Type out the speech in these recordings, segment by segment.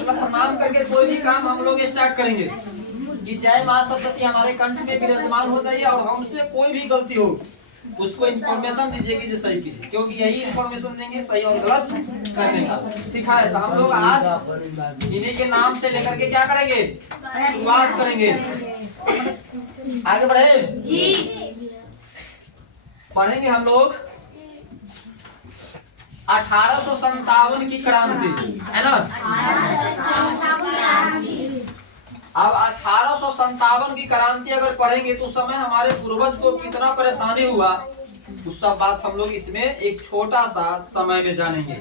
मतलब प्रणाम करके कोई भी काम हम लोग स्टार्ट करेंगे कि जय माँ सरस्वती हमारे कंठ में विराजमान हो जाइए और हमसे कोई भी गलती हो उसको इन्फॉर्मेशन दीजिए कि सही कीजिए, क्योंकि यही इन्फॉर्मेशन देंगे सही और गलत करने का। ठीक है, तो हम लोग आज इन्हीं के नाम से लेकर के क्या करेंगे, शुरुआत करेंगे। आगे बढ़े जी। पढ़ेंगे हम लोग 1857 की क्रांति, है ना। अब 1857 की क्रांति अगर पढ़ेंगे तो उस समय हमारे पूर्वज को कितना परेशानी हुआ, उस सब बात हम लोग इसमें एक छोटा सा समय में जानेंगे।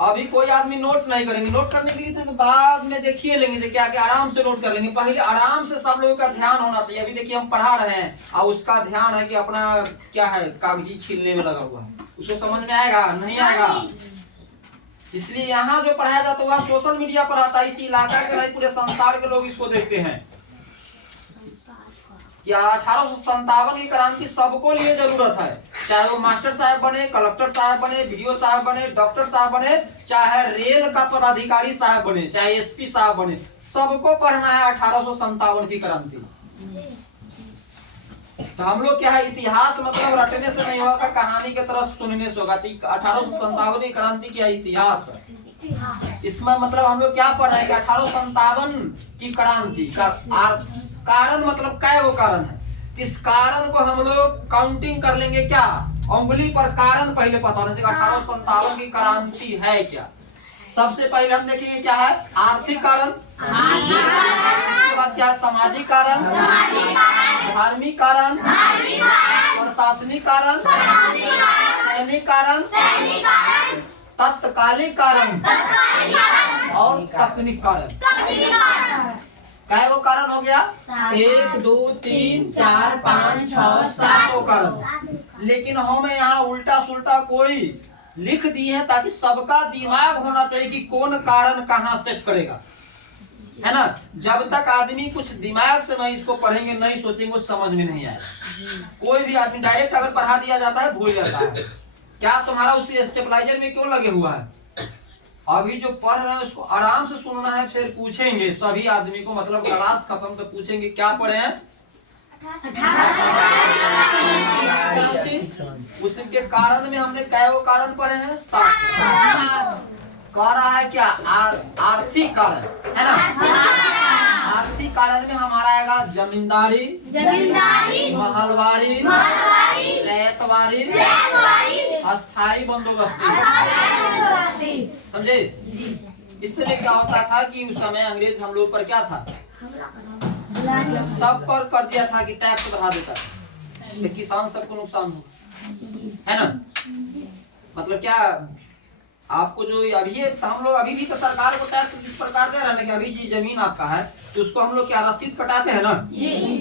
अभी कोई आदमी नोट नहीं करेंगे, नोट करने के लिए तो बाद में देखिए लेंगे क्या क्या, आराम से नोट कर लेंगे। पहले आराम से सब लोगों का ध्यान होना चाहिए। अभी देखिए हम पढ़ा रहे हैं और उसका ध्यान है कि अपना क्या है, कागजी छीलने में लगा हुआ है, उसको समझ में आएगा नहीं आएगा। इसलिए यहाँ जो पढ़ाया जाता है वह सोशल मीडिया पर आता है, इसी इलाका के नहीं पूरे संसार के लोग इसको देखते हैं। या 1857 की क्रांति सबको लिए जरूरत है, चाहे वो मास्टर साहब बने, कलेक्टर साहब बने, वीडियो साहब बने, डॉक्टर साहब बने, चाहे रेल का पदाधिकारी साहब बने, चाहे एसपी साहब बने, सबको पढ़ना है 1857 की क्रांति। तो हम लोग क्या है, इतिहास मतलब रटने से नहीं होगा, कहानी की तरह सुनने से होगा। 1857 की क्रांति क्या इतिहास है, इसमें मतलब हम लोग क्या पढ़ रहे हैं कि 1857 की क्रांति का कारण मतलब क्या वो कारण है। इस कारण को हम लोग काउंटिंग कर लेंगे, क्या उंगली पर कारण पहले पता होना चाहिए 1857 की क्रांति है क्या। सबसे पहले हम देखेंगे क्या है, आर्थिक कारण, उसके बाद क्या है, सामाजिक कारण, धार्मिक कारण, प्रशासनिक कारण, सैनिक कारण, तत्कालिक कारण और तकनीक कारण। क्या वो कारण हो गया, 1 2 3 4 5 6 7 कारण। लेकिन हमें यहाँ उल्टा सुल्टा कोई लिख दिए हैं ताकि सबका दिमाग होना चाहिए कि कौन कारण कहाँ सेट करेगा, है ना। जब तक आदमी कुछ दिमाग से नहीं इसको पढ़ेंगे, नहीं सोचेंगे, समझ में नहीं आएगा। कोई भी आदमी डायरेक्ट अगर पढ़ा दिया जाता है भूल जाता है। क्या तुम्हारा उसी स्टेबलाइजर में क्यों लगे हुआ है। अभी जो पढ़ रहे हैं उसको आराम से सुनना है, फिर पूछेंगे सभी आदमी को, मतलब क्लास खत्म तो पूछेंगे क्या पढ़े हैं। उसके कारण में हमने क्या वो कारण पढ़े हैं, 7। कह रहा है क्या, आर्थिक कारण, है ना। आर्थिक कारण में हमारा आएगा जमींदारी, महलवारी, रैयतवारी, अस्थाई बंदोबस्ती। समझे। इससे क्या होता था कि उस समय अंग्रेज हम लोग पर क्या था, सब पर कर दिया था कि टैक्स बढ़ा देता था, तो किसान सबको नुकसान हो, है ना। मतलब क्या आपको जो अभी हम लोग अभी भी तो सरकार को टैक्स किस प्रकार दे रहे हैं कि अभी जी जमीन आपका है तो उसको हम लोग क्या रसीद कटाते हैं ना,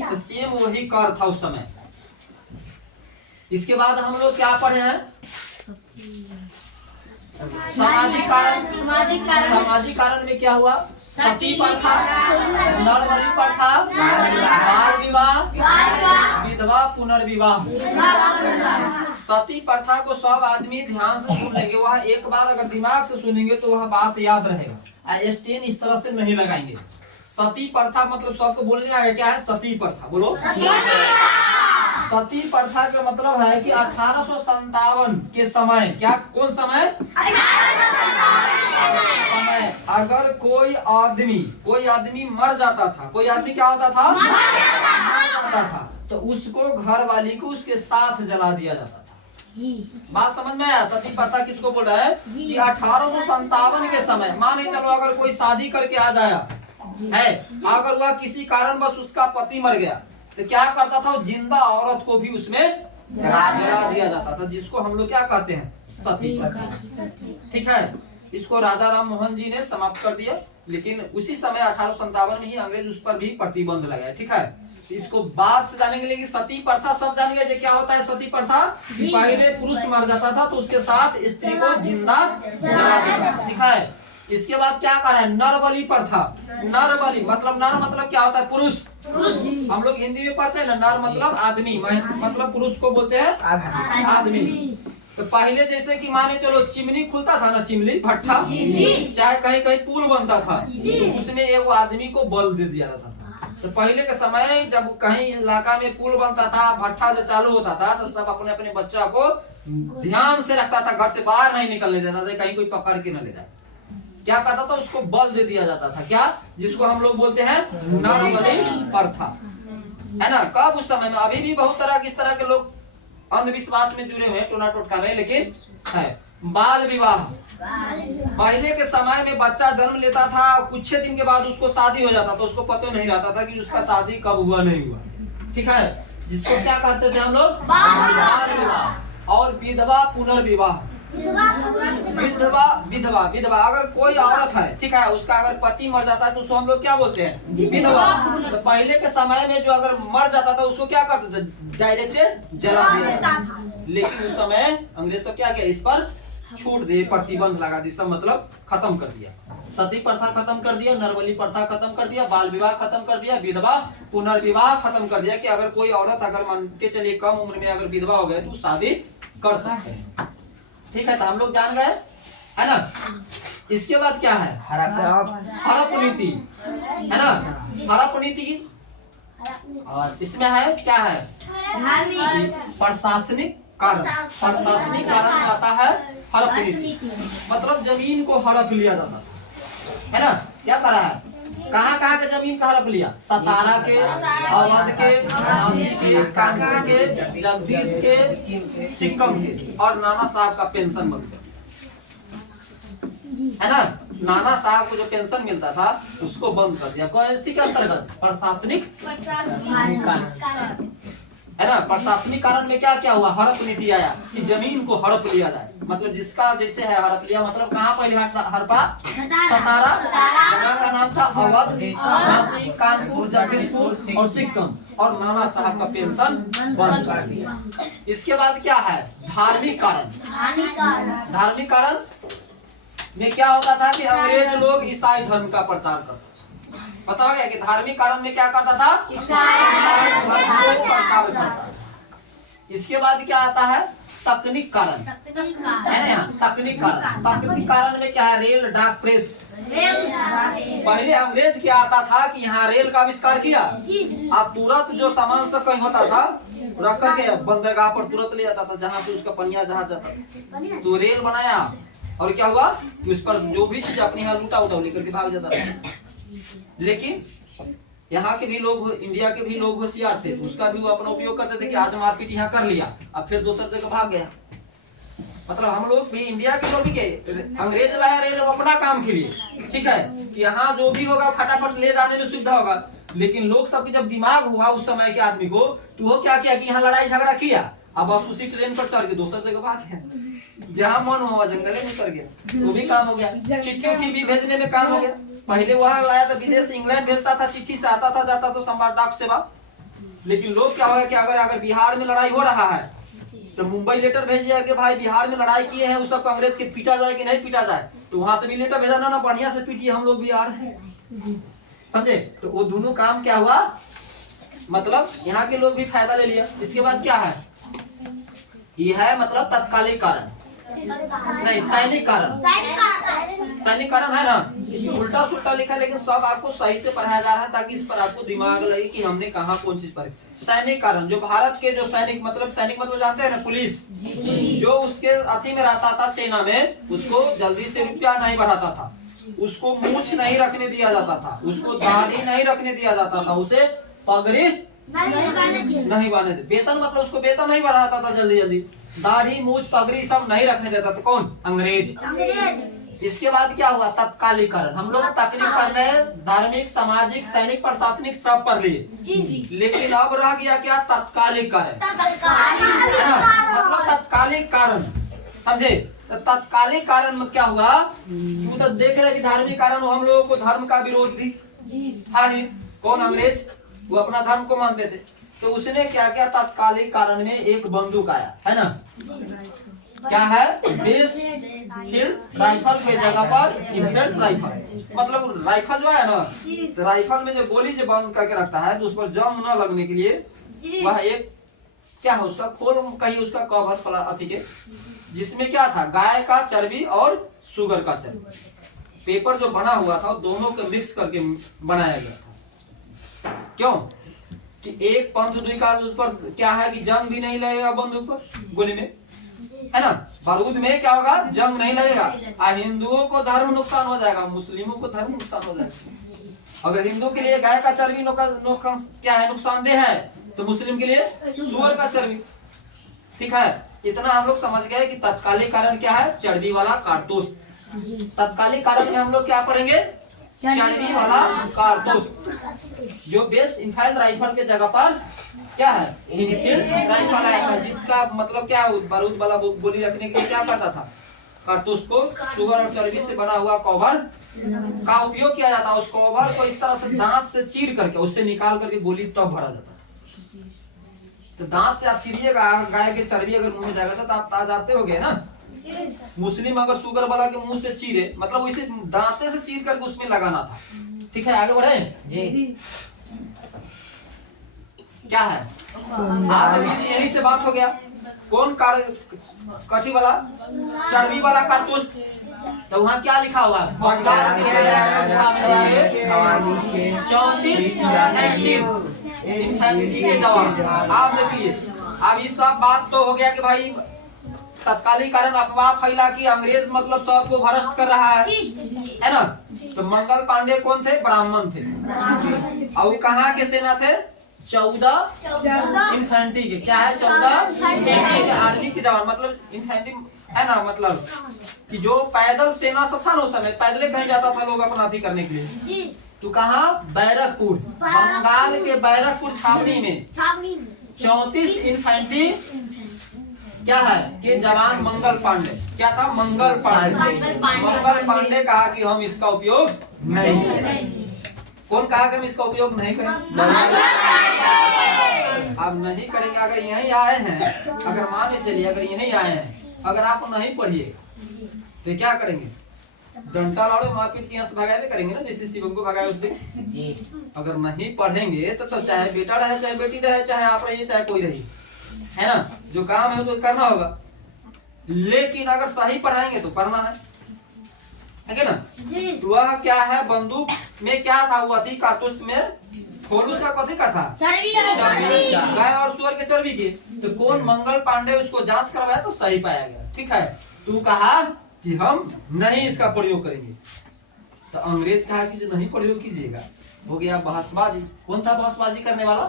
तो सेम वही कर था उस समय। इसके बाद हम लोग क्या पढ़े हैं, सामाजिक कारण। सामाजिक कारण में क्या हुआ, सती प्रथा, नरबलि प्रथा, बाल विवाह, विधवा पुनर्विवाह। सती प्रथा को सब आदमी ध्यान से सुन लेंगे, वह एक बार अगर दिमाग से सुनेंगे तो वह बात याद रहेगा। स्टेन इस तरह से नहीं लगाएंगे। सती प्रथा मतलब सबको बोलने आएगा क्या है, सती प्रथा बोलो। सती प्रथा का मतलब है कि 1857 के समय, क्या कौन समय, समय अगर कोई आदमी मर जाता था, कोई आदमी क्या होता था, मर जाता था, तो उसको घर वाली को उसके साथ जला दिया जाता था। बात समझ में आया। सती प्रथा किसको बोल रहा है कि 1857 के समय, मान के चलो अगर कोई शादी करके आ जाया है, अगर वह किसी कारणवश उसका पति मर गया तो क्या करता था, जिंदा औरत को भी उसमें जला दिया जाता था, जिसको हम लोग क्या कहते हैं, सती प्रथा। ठीक है, इसको राजा राम मोहन जी ने समाप्त कर दिया, लेकिन उसी समय 1857 में ही अंग्रेज उस पर भी प्रतिबंध लगाया। ठीक है, इसको बाद से जानेंगे, लेकिन सती प्रथा सब जानेंगे जो क्या होता है। सती प्रथा, पहले पुरुष मर जाता था तो उसके साथ स्त्री को जिंदा जला देता था। ठीक है, इसके बाद क्या कर रहा है, नरबलि प्रथा। नरबलि मतलब, नर मतलब क्या होता है, पुरुष। हम लोग हिंदी में पढ़ते हैं ना, नर मतलब आदमी, मतलब पुरुष को बोलते हैं आदमी। तो पहले जैसे कि माने चलो चिमनी खुलता था ना, चिमनी भट्ठा, चाहे कहीं कहीं पुल बनता था, तो उसमें एक आदमी को बल दे दिया जाता था। तो पहले के समय जब कहीं इलाका में पुल बनता था, भट्ठा जो चालू होता था, तो सब अपने अपने बच्चा को ध्यान से रखता था, घर से बाहर नहीं निकलने देता था, कहीं कोई पकड़ के न ले जाए। क्या करता था, उसको बल दे दिया जाता था, क्या, जिसको हम लोग बोलते हैं नर बलि प्रथा, है ना। कब, उस समय में। अभी भी बहुत तरह किस तरह के लोग अंधविश्वास में जुड़े हुए हैं, टोना टोटका में, लेकिन है बाल विवाह। पहले के समय में बच्चा जन्म लेता था, कुछ दिन के बाद उसको शादी हो जाता था, उसको पता नहीं रहता था कि उसका शादी कब हुआ नहीं हुआ, ठीक है, जिसको क्या कहते थे हम लोग, बाल विवाह। और विधवा पुनर्विवाह। विधवा विधवा विधवा अगर कोई औरत है, ठीक है, उसका अगर पति मर जाता है तो उसको हम लोग क्या बोलते हैं, विधवा। तो पहले के समय में जो अगर मर जाता था उसको क्या करते थे, डायरेक्ट जला दिया जाता था। लेकिन उस समय अंग्रेज सब क्या किया, इस पर छूट दे, प्रतिबंध लगा दी, सब मतलब खत्म कर दिया। सती प्रथा खत्म कर दिया, नरबली प्रथा खत्म कर दिया, बाल विवाह खत्म कर दिया, विधवा पुनर्विवाह खत्म कर दिया, कि अगर कोई औरत अगर मान के चलिए कम उम्र में अगर विधवा हो गए तो शादी कर सकते हैं, ठीक है। तो हम लोग जान गए, है ना। इसके बाद क्या है, हड़प नीति, है ना, हड़प नीति। और इसमें है क्या है, प्रशासनिक कारण। प्रशासनिक कारण में आता है हड़प नीति, मतलब जमीन को हड़प लिया जाता है ना। क्या करा है, कहाँ कहाँ के जमीन का हड़प लिया, सतारा के, अवध के, झांसी के, कानपुर के, जगदीश के, सिक्किम के, और नाना साहब का पेंशन बंद, है ना। नाना साहब को जो पेंशन मिलता था उसको बंद कर दिया, कौन सी के अंतर्गत, प्रशासनिक है ना। प्रशासनिक कारण में क्या क्या हुआ, हड़प नीति आया, कि जमीन को हड़प लिया जाए, मतलब जिसका जैसे है हड़प लिया, मतलब कहाँ पहले हड़पा, सतारा, जगह का नाम था अवध, झांसी, कानपुर, जगदीशपुर और सिक्किम, और नाना साहब का पेंशन बंद कर दिया। इसके बाद क्या है, धार्मिक कारण। धार्मिक कारण में क्या होता था कि अंग्रेज लोग ईसाई धर्म का प्रचार करते, पता हो गया कि धार्मिक कारण में क्या करता था, ईसाई धर्म को प्रचार करता। इसके बाद क्या आता है, तकनीक कारण, है ना। यहाँ तकनीक कारण, तकनीक कारण में क्या है, रेल, डाक, प्रेस। पहले अंग्रेज क्या आता था कि यहाँ रेल का आविष्कार किया, आप तुरंत जो सामान सब कहीं होता था रख करके बंदरगाह पर तुरंत ले जाता था, जहाँ से उसका पनिया जहाज जाता, तो रेल बनाया, और क्या हुआ कि उस पर जो भी चीज अपने यहाँ लूटा उठा लेकर के भाग जाता था। लेकिन यहाँ के भी लोग, इंडिया के भी लोग होशियार थे, तो उसका भी वो अपना उपयोग करते थे, कि आज मारपीट यहाँ कर लिया, अब फिर दूसर जगह भाग गया। मतलब हम लोग भी, इंडिया के लोग भी के अंग्रेज लाया रेल अपना काम के लिए, ठीक है, कि यहाँ जो भी होगा फटाफट ले जाने में सुविधा होगा। लेकिन लोग सब जब दिमाग हुआ उस समय के आदमी को, तो वो क्या किया कि यहाँ लड़ाई झगड़ा किया, अब बस उसी ट्रेन पर चढ़ के दूसर जगह भाग गया, जहाँ मन हुआ जंगल में उतर गया, वो भी काम हो गया। चिट्ठी उठी भी भेजने में काम हो गया। पहले वहां लाया था, विदेश इंग्लैंड भेजता था, चिट्ठी से आता था जाता तो संवाद डाक सेवा। लेकिन लोग क्या हो कि अगर बिहार में लड़ाई हो रहा है तो मुंबई लेटर भेज दिया कि भाई बिहार में लड़ाई किए हैं, उस सब अंग्रेज के पीटा जाए कि नहीं पीटा जाए, तो वहां से भी लेटर भेजा, ना बढ़िया से पीटिए, हम लोग भी आ रहे हैं, समझे। तो वो दोनों काम क्या हुआ, मतलब यहाँ के लोग भी फायदा ले लिया। इसके बाद क्या है, ये है मतलब तत्कालिक कारण, नहीं सैनिक कारण। सैनिक कारण है ना, इसमें उल्टा सुल्टा लिखा है, लेकिन सब आपको सही से पढ़ाया जा रहा है, ताकि इस पर आपको दिमाग लगे कि हमने कहाँ कौन चीज पढ़ी। सैनिक कारण, जो भारत के जो सैनिक मतलब जानते हैं ना, पुलिस, जो उसके अथी में रहता था सेना में, उसको जल्दी से रुपया नहीं बढ़ाता था, उसको मूछ नहीं रखने दिया जाता था, उसको दाढ़ी नहीं रखने दिया जाता था, उसे पगड़ी नहीं बांधने दे, वेतन मतलब उसको वेतन नहीं बढ़ाता था जल्दी जल्दी, दाढ़ी मूछ पगड़ी सब नहीं रखने देता था, कौन, अंग्रेज। इसके बाद क्या हुआ, तत्कालिक कारण। हम लोग तकनीक पढ़ रहे हैं, धार्मिक, सामाजिक, सैनिक, प्रशासनिक सब पढ़ लिए, लेकिन अब रह गया क्या, तत्कालिक कारण, मतलब तत्कालिक कारण, समझे। तो तत्कालिक कारण में क्या हुआ, तू तो देख रहे कि धार्मिक कारण हम लोगों को धर्म का विरोध भी है, कौन, अंग्रेज, वो अपना धर्म को मानते थे। तो उसने क्या किया, तत्कालिक कारण में एक बंदूक आया, है ना, क्या है, बेस फील्ड राइफल के जगह पर इन्फिल्ड राइफल, मतलब राइफल जो है ना, तो राइफल में जो गोली जो बंद करके रखता है, तो उस पर जम न लगने के लिए वह एक क्या है उसका खोल कहीं उसका कवर फला अथी के, जिसमें क्या था गाय का चर्बी और शुगर का चर्बी। पेपर जो बना हुआ था दोनों को मिक्स करके बनाया गया था। क्यों कि एक पंथ दुई का उस पर क्या है कि जंग भी नहीं लगेगा बंदूक पर गोली में, है ना, बारूद में क्या होगा जंग नहीं लगेगा। हिंदुओं को धर्म नुकसान हो जाएगा, मुस्लिमों को धर्म नुकसान हो जाएगा। अगर हिंदू के लिए गाय का चर्बी नुकसान क्या है नुकसानदेह है, तो मुस्लिम के लिए सूअर का चर्बी। ठीक है, इतना हम लोग समझ गए कि तत्कालिक कारण क्या है चर्बी वाला कारतूस। तत्कालिक कारण में हम लोग क्या पढ़ेंगे चर्बी वाला कारतूस, जो बेस इनफैल राइफल के जगह पर क्या है इनफिल्ड राइफल आया था, जिसका मतलब क्या बारूद वाला गोली रखने के लिए क्या करता था कारतूस को शुगर और चर्बी से बना हुआ कवर का उपयोग किया जाता है। उस कवर को इस तरह से दांत से चीर करके उससे निकाल करके गोली तब भरा जाता है। तो दांत से आप चीरिएगा गाय के चर्बी अगर मुंह में जाएगा तो आप ताजाते हो गए ना। मुस्लिम अगर शुगर वाला के मुंह से चीरे मतलब उसे दांते से चीर करके उसमें लगाना था। ठीक है, आगे बढ़े जी। क्या है आप यही से बात हो गया। कौन कथी वाला चर्बी वाला कारतूस, तो वहाँ क्या लिखा हुआ है 34 के जवान। आप देखिए अब इस सब बात तो हो गया कि भाई तत्कालिक कारण अफवाह फैला कि अंग्रेज मतलब सबको भ्रष्ट कर रहा है ना। तो मंगल पांडे कौन थे ब्राह्मण थे और कहाँ के सेना थे 14 इन्फेंट्री के। क्या है 14 आर्मी के जवान मतलब इन्फेंट्री है ना, मतलब कि जो पैदल सेना सब था ना उस समय पैदल कहीं जाता था लोग अपना अथी करने के लिए। तो कहाँ बैरकपुर बंगाल के बैरकपुर छावनी में 34 इन्फेंट्री क्या है के जवान मंगल पांडे। क्या था मंगल पांडे कहा कि हम इसका उपयोग नहीं करेंगे। कौन कहा कि हम इसका उपयोग नहीं करेंगे? अब नहीं करेंगे। अगर यहीं आए हैं, अगर माने चलिए अगर यहीं आए हैं, अगर आप नहीं पढ़िए तो क्या करेंगे? डंडा लाड़े मारपीट के यहाँ से भगाए करेंगे ना, जैसे शिवम को भगाए उस दिन। अगर नहीं पढ़ेंगे तो चाहे बेटा रहे चाहे बेटी रहे चाहे आप रहिए चाहे कोई रही, है ना, जो काम है तो करना होगा। लेकिन अगर सही पढ़ाएंगे तो पढ़ना है ना। तो वह क्या है बंदूक में क्या था हुआ थी कारतूस में खोलूस का कथी का था गाय और सुअर के चर्बी की। तो कौन मंगल पांडे उसको जांच करवाया तो सही पाया गया। ठीक है, तू कहा कि हम नहीं इसका प्रयोग करेंगे, तो अंग्रेज कहा कि जो नहीं प्रयोग कीजिएगा। हो गया बहसबाजी। कौन था बहसबाजी करने वाला?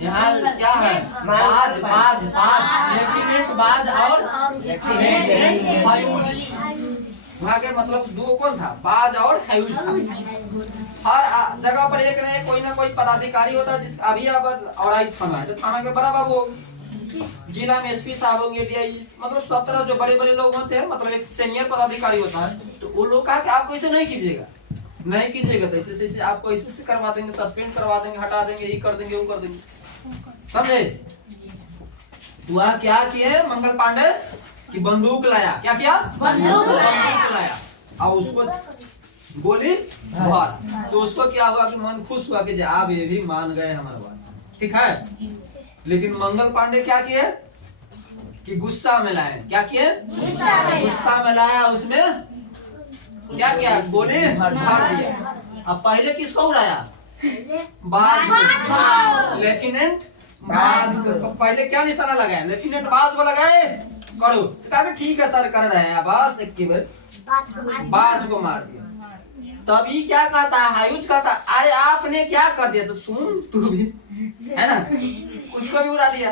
यहाँ क्या है बाज बाज बाज लेफ्टिनेंट बाज और लेफ्टिनेंट हायूज। वहाँ के मतलब दो कौन था बाज और हायूज था। हर जगह पर एक न कोई ना कोई पदाधिकारी होता है जिस अभी और थाना है तो थाना के बराबर वो जिला में एसपी साहब होंगे डीआईजी मतलब सब तरह जो बड़े बड़े लोग होते हैं मतलब एक सीनियर पदाधिकारी होता है। तो वो लोग कहा कि आप ऐसे नहीं कीजिएगा नहीं कीजिएगा तो ऐसे आपको ऐसे करवा देंगे सस्पेंड करवा देंगे हटा देंगे ये कर देंगे वो कर देंगे। समझे? वह क्या किए मंगल पांडे की बंदूक लाया। क्या किया? बंदूक लाया और उसको गोली भर। तो उसको क्या हुआ कि मन खुश हुआ कि आप ये भी मान गए हमारा बात। ठीक है, लेकिन मंगल पांडे क्या किए कि गुस्सा में लाए। क्या किए? गुस्सा में लाया, उसमें क्या किया गोली भर दिया। अब पहले किसको उड़ाया? बाज लेफ्टिनेंट बाज। पहले क्या निशाना लगाया? लेफ्टिनेंट बाज को लगाए करो। कहा ठीक है सर कर रहे हैं बस एक बार बाज को मार दिया। तभी क्या कहता है हायूज कहता अरे आपने क्या कर दिया? तो सुन तू भी है ना उसको भी उड़ा दिया।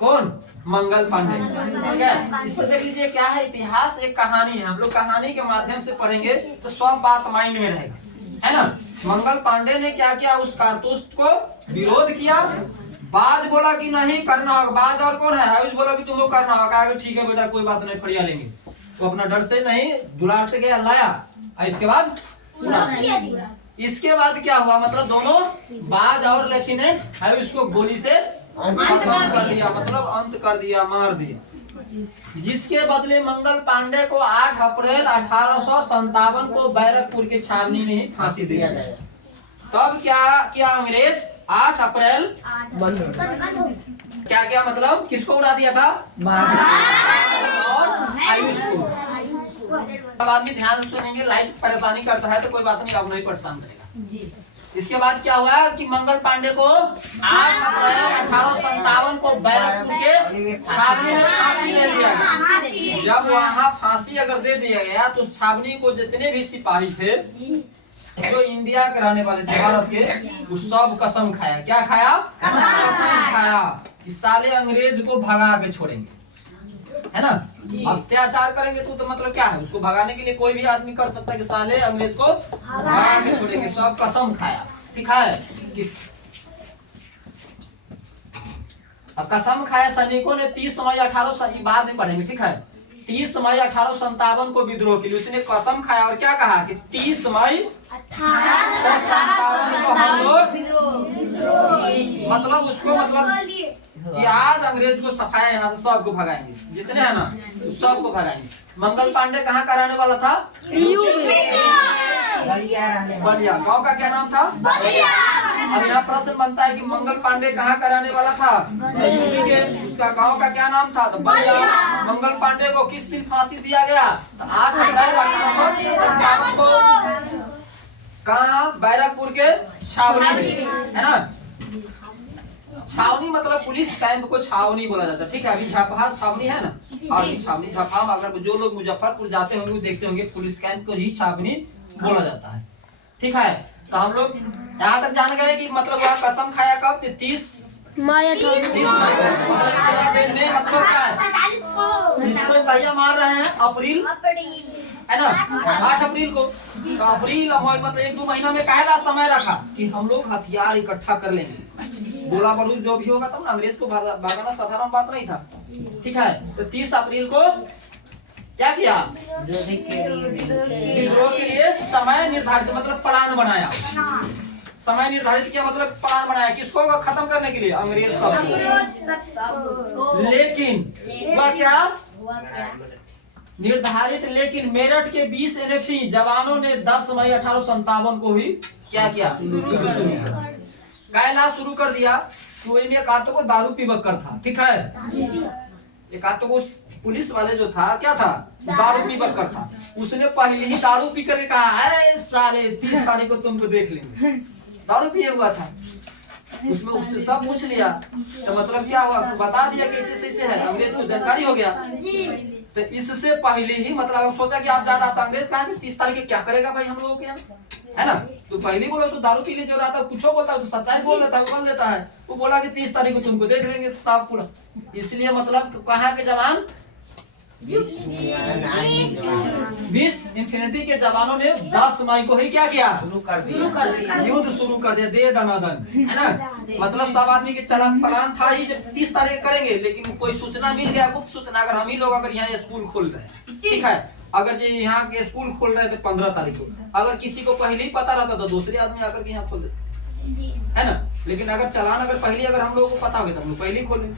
कौन? मंगल पांडे। ठीक है, इस पर देख लीजिए क्या है इतिहास एक कहानी है। हम लोग कहानी के माध्यम से पढ़ेंगे तो सब बात माइंड में रहेगा, है ना। मंगल पांडे ने क्या किया उस कारतूस को विरोध किया। बाज बोला कि नहीं करना होगा। बाज और कौन है? हायूज बोला कि तुम लोग करना होगा। ठीक है बेटा कोई बात नहीं फड़िया लेंगे। तो अपना डर से नहीं दुलार से गया लाया। इसके बाद इसके बाद क्या हुआ मतलब दोनों बाज और लेफ्टिनेंट हायूज को गोली से खत्म कर दिया मतलब अंत कर दिया मार दिया। जिसके बदले मंगल पांडे को 8 अप्रैल 1857 को बैरकपुर के छावनी में ही फांसी दिया गया। तब क्या अंग्रेज 8 अप्रैल क्या क्या मतलब किसको उड़ा दिया था? और आयुष को। अब आदमी ध्यान से सुनेंगे, लाइट परेशानी करता है तो कोई बात नहीं, अब नहीं परेशान करेगा। इसके बाद क्या हुआ कि मंगल पांडे को 8 अप्रैल 1857 को बैरकपुर के छावनी में फांसी दे दिया गया। जब वहाँ फांसी अगर दे दिया गया तो छावनी को जितने भी सिपाही थे जो इंडिया के रहने वाले थे, भारत के, वो सब कसम खाया। क्या खाया? कसम खाया कि साले अंग्रेज को भगा के छोड़ेंगे, है ना। अत्याचार करेंगे तो मतलब क्या है, उसको भगाने के लिए कोई भी आदमी कर सकता है कि साले अंग्रेज को भगा के छोड़ेंगे। सब कसम खाया, ठीक है। कसम खाया सैनिकों ने 30 मई 18 बाद में पढ़ेंगे, ठीक है। 30 मई 1857 को विद्रोह के लिए उसने कसम खाया और क्या कहा कि 30 मई 1857 को हम लोग मतलब उसको मतलब कि आज अंग्रेज को सफाया, यहाँ से सबको भगाएंगे, जितने हैं ना सबको भगाएंगे। मंगल पांडे कहाँ का रहने वाला था? बलिया। गांव का क्या नाम था? अब यहाँ प्रश्न बनता है कि मंगल पांडे कहाँ का रहने वाला था? यूपी के। उसका गांव का क्या नाम था? तो बलिया। मंगल पांडे को किस दिन फांसी दिया गया? तो 8 अप्रैल 1857 को। कहाँ? बैरकपुर के छावनी में, है ना। छावनी मतलब पुलिस कैंप को छावनी बोला जाता है, ठीक है। अभी झापहार छावनी है ना, और छावनी झापा, अगर जो लोग मुजफ्फरपुर जाते होंगे वो देखते होंगे पुलिस कैंप को ही छावनी बोला जाता है, ठीक है। तो हम लोग यहाँ तक जान गए कि मतलब वह कसम खाया कब? 30 मई में मतलब क्या है, इसको कहिया मार रहे हैं? अप्रैल, है ना, 8 अप्रैल को। तो अप्रैल मतलब 1-2 महीना में कायदा समय रखा कि हम लोग हथियार इकट्ठा कर लेंगे, गोला बारूद जो भी होगा, तब ना अंग्रेज को भगाना साधारण बात नहीं था, ठीक है। तो 30 अप्रैल को क्या किया? विद्रोह के लिए समय निर्धारित मतलब प्लान बनाया। समय निर्धारित किया मतलब प्लान बनाया, किसको खत्म करने के लिए? अंग्रेज सबको। लेकिन वह क्या निर्धारित, लेकिन मेरठ के 20 NFC जवानों ने 10 मई 1857 को ही क्या किया? कहना शुरू कर दिया। तो एक आदमी को दारू पीबक्कर था, ठीक है। एक आदमी को पुलिस वाले जो था क्या था? दारू पीबक्कर था। उसने पहले ही दारू पी करके कहा, अरे साले 30 तारीख को तुमको देख लेंगे। दारू पिए हुआ था, उसमें उससे सब पूछ लिया। तो मतलब क्या हुआ? बता दिया कि ऐसे है, अंग्रेज को जानकारी हो गया। तो इससे पहले ही मतलब सोचा कि आप ज्यादा, तो अंग्रेज कहा कि 30 तारीख के क्या करेगा भाई हम लोगों के यहाँ, है ना। तो पहले बोला तो दारू पी ले जो रहा था, कुछ बोलता तो सच्चाई बोल देता है, बोल देता है। वो बोला कि 30 तारीख को तुमको देख लेंगे सब पूरा। इसलिए मतलब कहाँ के जवान? 20 इन्फिनिटी के जवानों ने 10 मई को ही क्या किया? शुरू कर दिया, युद्ध शुरू कर दिया, दे दनादन, है ना। मतलब सब आदमी के चला प्लान था ही 30 तारीख करेंगे, लेकिन कोई सूचना मिल गया, गुप्त सूचना। अगर हम ही लोग अगर यहाँ स्कूल खोल रहे हैं, ठीक है, अगर जी यहाँ के स्कूल खोल रहे थे 15 तारीख को, अगर किसी को पहले ही पता रहता तो दूसरे आदमी आकर के यहाँ खोल देते, है ना। लेकिन अगर चालान अगर पहले अगर हम लोगों को पता होगा तो हम लोग पहले ही खोलेंगे।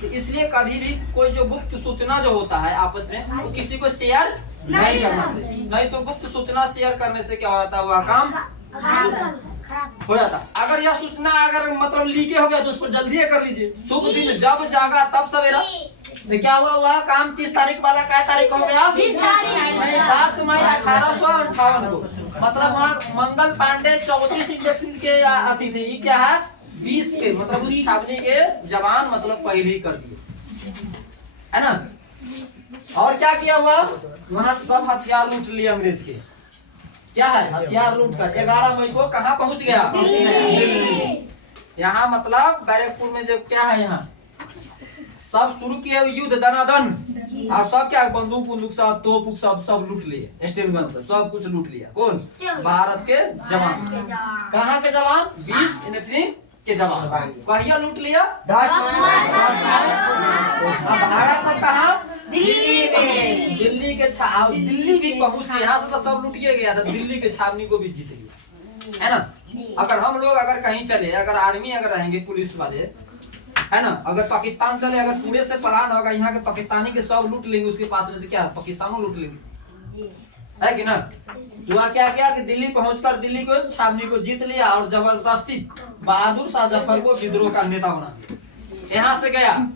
तो इसलिए कभी भी कोई जो गुप्त सूचना जो होता है आपस में, वो किसी को शेयर नहीं करना चाहिए। नहीं तो गुप्त सूचना शेयर करने से क्या होता है? वह काम हो जाता। अगर यह सूचना अगर मतलब लीके हो गया तो उस पर जल्दी कर लीजिए। शुभ दिन जब जागा तब सवेरा। तो क्या हुआ? वह काम 30 तारीख वाला क्या तारीख हो गया? 10 मई 1858 को। मतलब वहाँ मंगल पांडे 34 इंजेक्शन के आती थी, ये क्या है? 20 के मतलब उस छावनी के जवान मतलब पहले ही कर दिए, है ना। और क्या किया हुआ? वहाँ सब हथियार लूट लिए अंग्रेज के। क्या है? हथियार लूट कर 11 मई को कहाँ पहुंच गया? यहाँ मतलब बैरकपुर में जब क्या है, यहाँ सब शुरू किया युद्ध दनादन। और सब क्या बंदूक बंदूक सब तोप सब लूट लिए, स्टेन गन सब कुछ लूट लिया। कौन? भारत के जवान। कहाँ के जवान? 20 इन्फिनिटी के जवान। कहिया लूट लिया? 10 भागा सब कहाँ? दिल्ली में। दिल्ली के दिल्ली भी पहुंच गया। यहाँ से तो सब लूट गया था, दिल्ली के छावनी को भी जीत गया, है ना। अगर हम लोग अगर कहीं चले, अगर आर्मी अगर रहेंगे, पुलिस वाले, है ना, अगर पाकिस्तान चले, अगर पूरे से प्लान होगा यहाँ के पाकिस्तानी के सब लूट लेंगे उसके पास में, तो क्या पाकिस्तानों लूट लेंगे, है कि ना। हुआ क्या किया कि दिल्ली पहुंचकर दिल्ली को छावनी को जीत लिया और जबरदस्ती बहादुर शाह जफर को विद्रोह का नेता बना दिया। यहाँ से गया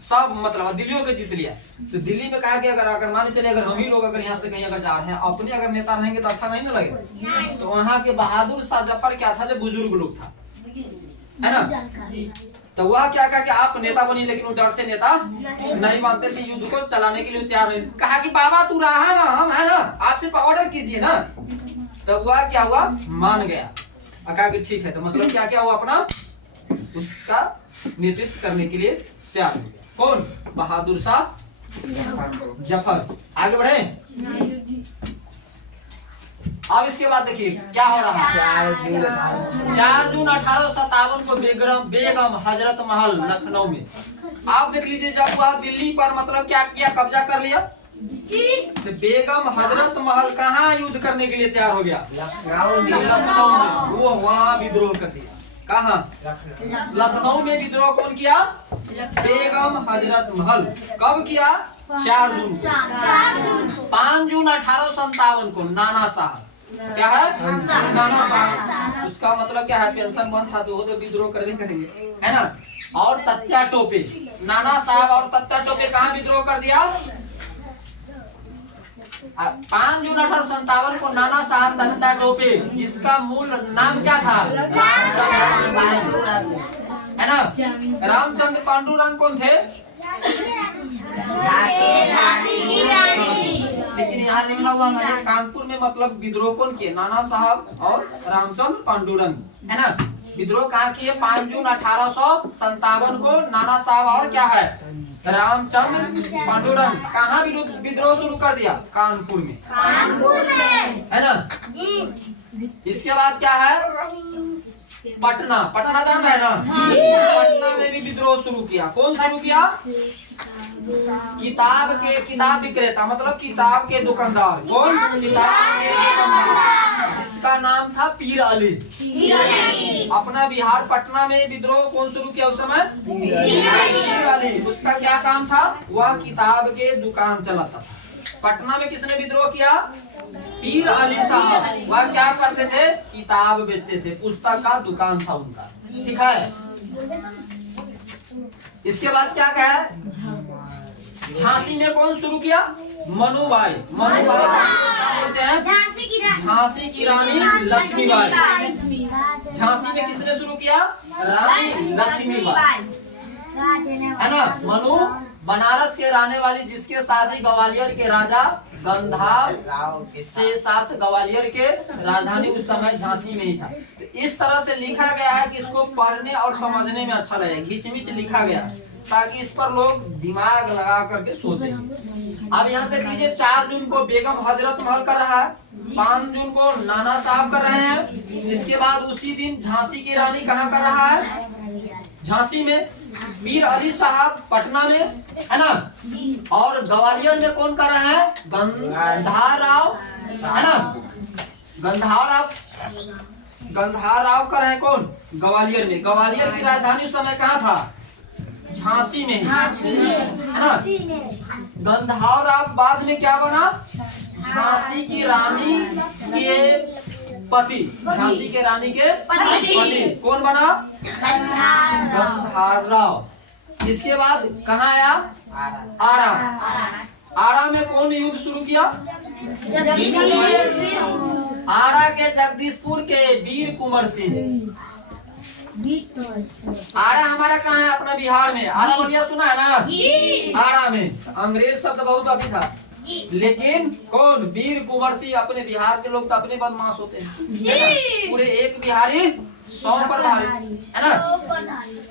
सब मतलब दिल्लियों को जीत लिया। तो दिल्ली में कहा कि अगर मान चले अगर हम ही लोग अगर यहाँ से कहीं अगर जा रहे हैं अपने अगर नेता रहेंगे तो अच्छा नहीं ना लगेगा। तो वहाँ के बहादुर शाह जफर क्या था, जो बुजुर्ग लोग था, है ना। तो वह क्या कहा कि आप नेता बनिए, लेकिन वो डर से नेता नहीं मानते थे, युद्ध को चलाने के लिए तैयार नहीं। कहा कि बाबा तू रहा है ना, हम है ना, आपसे ऑर्डर कीजिए ना। तो वह क्या हुआ, मान गया, कहा कि ठीक है। तो मतलब क्या क्या हुआ, अपना उसका नेतृत्व करने के लिए तैयार हो गया। कौन, बहादुर शाह जफर। आगे बढ़े। अब इसके बाद देखिए क्या हो रहा है। 4 जून 1857 को बेगम हजरत महल लखनऊ में, आप देख लीजिए, जब वह दिल्ली पर मतलब क्या किया, कब्जा कर लिया। तो बेगम हजरत महल कहाँ युद्ध करने के लिए तैयार हो गया, लखनऊ में। वो वहाँ विद्रोह कर दिया। कहाँ, लखनऊ में विद्रोह कौन किया, बेगम हजरत महल। कब किया, 4 जून। 5 जून 1857 को नाना साहब, क्या है, नाना साहब, उसका मतलब क्या है, पेंशन बंद था तो वो तो विद्रोह करने करेंगे, है ना। और तत्या टोपे, नाना साहब और तत्या टोपे कहाँ विद्रोह कर दिया। 5 जून 1857 को नाना साहब तत्या टोपे, जिसका मूल नाम क्या था, है ना, रामचंद्र पांडुरंग कौन थे, लेकिन यहाँ लिखा हुआ है कानपुर में मतलब विद्रोह कौन किए, नाना साहब और रामचंद्र पांडुरंग, है ना। विद्रोह कहाँ किए, 5 जून 1857 को नाना साहब और क्या है, रामचंद्र पांडुरंग। कहाँ विद्रोह शुरू कर दिया, कानपुर में, है ना। इसके बाद क्या है, पटना, पटना जाना है ना, पटना में भी विद्रोह शुरू किया। कौन शुरू किया, किताब विक्रेता, मतलब किताब के दुकानदार। कौन, किताब के दुकानदार, जिसका नाम था पीर अली। अपना बिहार पटना में विद्रोह कौन शुरू किया उस समय, पीर अली। उसका क्या काम था, वह किताब के दुकान चलाता था। पटना में किसने विद्रोह किया, पीर अली साहब। वह क्या करते थे, किताब बेचते थे, पुस्तक का दुकान था उनका, ठीक है। इसके बाद क्या कहा, झांसी में कौन शुरू किया, मनुबाई। बोलते हैं झांसी की रानी लक्ष्मीबाई। झांसी में किसने शुरू किया, रानी लक्ष्मीबाई, है ना। मनु बनारस के रहने वाली, जिसके शादी ग्वालियर के राजा गंधार से साथ, ग्वालियर के राजधानी उस समय झांसी में ही था। तो इस तरह से लिखा गया है कि इसको पढ़ने और समझने में अच्छा लगे, घिचमिच लिखा गया, ताकि इस पर लोग दिमाग लगा करके सोचे। अब यहाँ देख लीजिए, 4 जून को बेगम हजरत महल कर रहा है, 5 जून को नाना साहब कर रहे हैं। इसके बाद उसी दिन झांसी की रानी कहाँ कर रहा है, झांसी में। पीर अली साहब पटना में, है ना। और ग्वालियर में कौन कर रहे हैं, गंधार राव, है ना। गंधार राव कर रहे हैं कौन, ग्वालियर में। ग्वालियर की राजधानी उस समय कहाँ था, झांसी में, है ना। गंधार राव बाद में क्या बना, झांसी की रानी के पति, झांसी के रानी के पति कौन बना, गंधार राव। इसके बाद कहाँ आया, आरा। आरा में कौन युद्ध शुरू किया, आरा के जगदीशपुर के वीर कुंवर सिंह। आरा हमारा कहाँ है, अपना बिहार में। आरा बढ़िया सुना है ना, आरा में अंग्रेज शब्द बहुत अभी था, लेकिन कौन, वीर कुंवर सिंह। अपने बिहार के लोग तो अपने बदमाश होते हैं, पूरे एक बिहारी 100 पर भारी, है ना।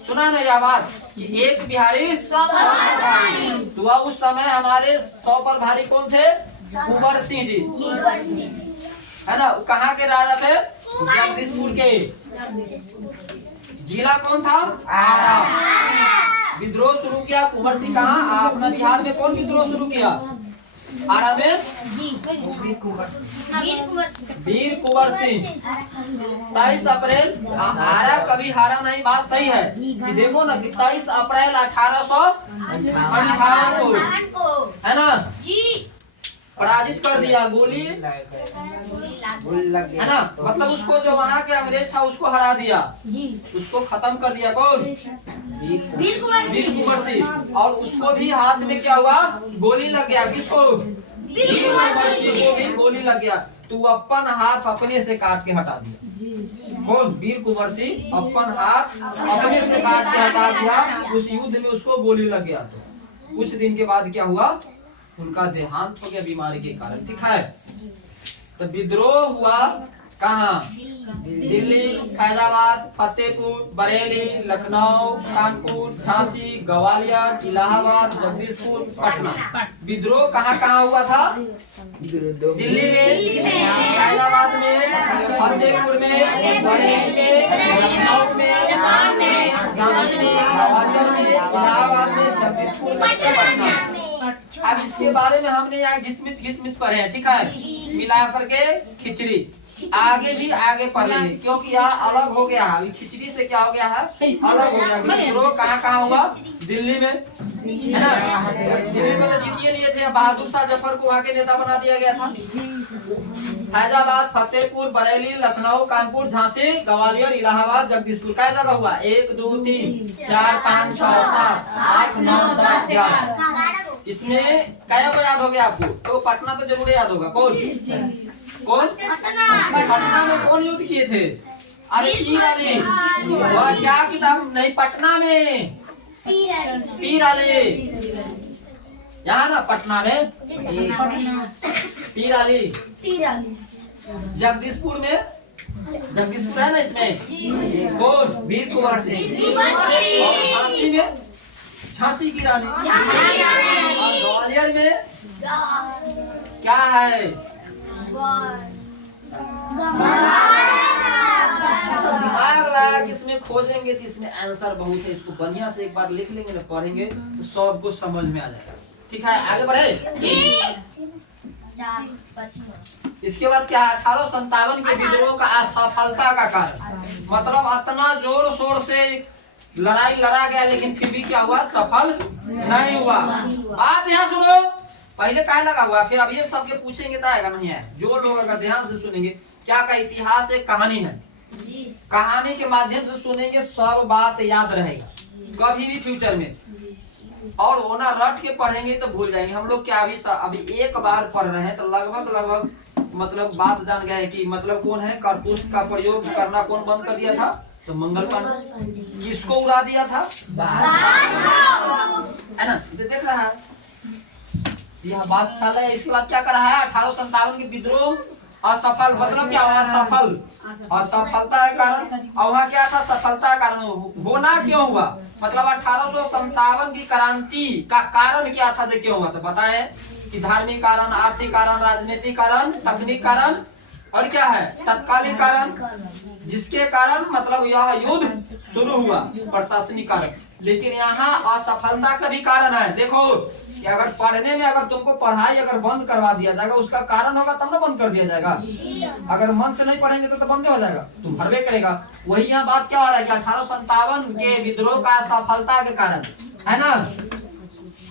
सुना ना यह बात कि एक बिहारी 100 पर भारी। तो उस समय हमारे 100 पर भारी कौन थे, कुंवर सिंह जी, है ना। कहाँ के राजा थे, जगदीशपुर के। जिला कौन था, आरा। विद्रोह शुरू किया कुंवर सिंह। कहाँ, अपना बिहार में कौन विद्रोह शुरू किया, आरा में वीर कुंवर सिंह। 23 अप्रैल, आरा कभी हारा नहीं, बात सही है कि देखो ना कि 23 अप्रैल 1858 को, है ना। पराजित कर दिया, गोली है ना, मतलब उसको जो वहाँ के अंग्रेज था उसको हरा दिया, उसको खत्म कर दिया। कौन? वीर कुंवर सिंह। और उसको भी हाथ में क्या हुआ? गोली लग गया। किसको? वीर कुंवर सिंह को भी गोली लग गया। तू अपन हाथ अपने से काट के हटा दिया। कौन? वीर कुंवर सिंह अपन हाथ अपने से काट के हटा दिया। उस युद्ध में उसको गोली लग गया। तो कुछ दिन के बाद क्या हुआ? उनका देहांत हो गया बीमारी के कारण। ठीक है, तो विद्रोह हुआ कहाँ? दिल्ली, फैजाबाद, फतेहपुर, बरेली, लखनऊ, कानपुर, झांसी, ग्वालियर, इलाहाबाद, जगदीशपुर, पटना। विद्रोह कहाँ कहाँ हुआ था? दिल्ली में, फैजाबाद में, फतेहपुर में, बरेली में, लखनऊ में, झांसी में, ग्वालियर में, इलाहाबाद में, जगदीशपुर में, पटना। अब इसके बारे में हमने यहाँ घिचमिच पढ़े हैं। ठीक है, मिला करके खिचड़ी आगे भी आगे पढ़ेंगे, क्योंकि यहाँ अलग हो गया है। खिचड़ी से क्या हो गया है? अलग हो गया। विद्रोह कहाँ कहाँ हुआ? दिल्ली में, है ना? दिल्ली में तो जीतिए लिए थे, बहादुर शाह जफर को वहाँ के नेता बना दिया गया था। फैजाबाद, फतेहपुर, बरेली, लखनऊ, कानपुर, झांसी, ग्वालियर, इलाहाबाद, जगदीशपुर। क्या जगह हुआ? 1 2 3 4 5 6 7 8 9 10 11। इसमें क्या को याद हो गया आपको? तो पटना तो जरूर याद होगा। कौन? पटना में कौन युद्ध किए थे? अरे पीर अली। वह क्या किताब? नहीं, पटना में पीर अली। यहाँ ना पटना में पीर अली। जगदीशपुर में, जगदीशपुर है ना इसमें, कौन? वीर कुंवर सिंह। झांसी में झांसी की रानी। और ग्वालियर में क्या है? सब दिमाग लगा कि इसमें खोजेंगे तो इसमें आंसर बहुत है। इसको बढ़िया से एक बार लिख लेंगे ना, पढ़ेंगे तो सब कुछ समझ में आ जाएगा। ठीक है, आगे बढ़े। इसके बाद क्या? 1857 के विद्रोह का असफलता का कारण, मतलब इतना जोर शोर से लड़ाई लड़ा गया, लेकिन फिर भी क्या हुआ? सफल नहीं हुआ। बात यहाँ सुनो, पहले क्या लगा हुआ, फिर अब ये सबके पूछेंगे तो आएगा नहीं है। जो लोग अगर ध्यान से सुनेंगे, क्या का इतिहास एक कहानी है, कहानी के माध्यम से सुनेंगे, सब बात याद रहेगा कभी भी फ्यूचर में। और ओना रट के पढ़ेंगे तो भूल जाएंगे। हम लोग क्या अभी एक बार पढ़ रहे हैं तो लगभग मतलब बात जान गए कि मतलब कौन है कारतूस का प्रयोग करना कौन बंद कर दिया था? तो मंगल पांडे। किसको उड़ा दिया था? है ना, देख रहा है यह बात ख्याल है। इसके बाद क्या कर रहा है? 1857 के विद्रोह असफल, मतलब क्या हुआ? सफल, असफलता के कारण। और वहाँ क्या था? सफलता के कारण होना क्यों हुआ? मतलब 1857 की क्रांति का कारण क्या था? जो क्यों हुआ? तो बताए कि धार्मिक कारण, आर्थिक कारण, राजनीतिक कारण, तकनीक कारण और क्या है? तत्कालिक कारण, जिसके कारण मतलब यह युद्ध शुरू हुआ। प्रशासनिक कारण, लेकिन यहाँ असफलता का भी कारण है। देखो कि अगर पढ़ने में अगर तुमको पढ़ाई अगर बंद करवा दिया जाएगा, उसका कारण होगा तब ना बंद कर दिया जाएगा। अगर मन से नहीं पढ़ेंगे तो बंद हो जाएगा, तुम भरवे करेगा। वही यहाँ बात क्या हो रहा है कि 1857 के विद्रोह का असफलता के कारण, है ना,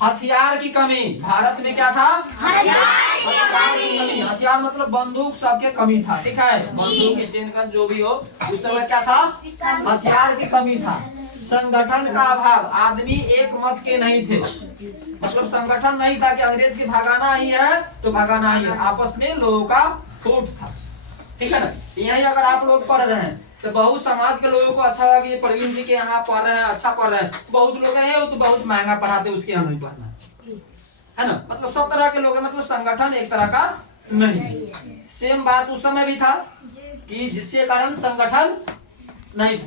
हथियार की कमी। भारत में क्या था? हथियार की कमी। हथियार मतलब बंदूक सबके कमी था। ठीक है, बंदूक स्टेनगन जो भी हो, उस समय क्या था? हथियार की कमी था। संगठन का अभाव, आदमी एक मत के नहीं थे, मतलब संगठन नहीं था कि अंग्रेज की भगाना ही है तो भगाना ही है। आपस में लोगों का फूट था। ठीक है ना, यही अगर आप लोग पढ़ रहे हैं तो बहुत समाज के लोगों को अच्छा लगा कि ये प्रवीण जी के यहाँ पढ़ रहे हैं, अच्छा पढ़ रहे हैं। बहुत लोग हैं तो बहुत महंगा पढ़ाते, उसके यहाँ नहीं पढ़ना, है ना। मतलब सब तरह के लोग हैं, मतलब संगठन एक तरह का नहीं। सेम बात उस समय भी था कि जिसके कारण संगठन नहीं,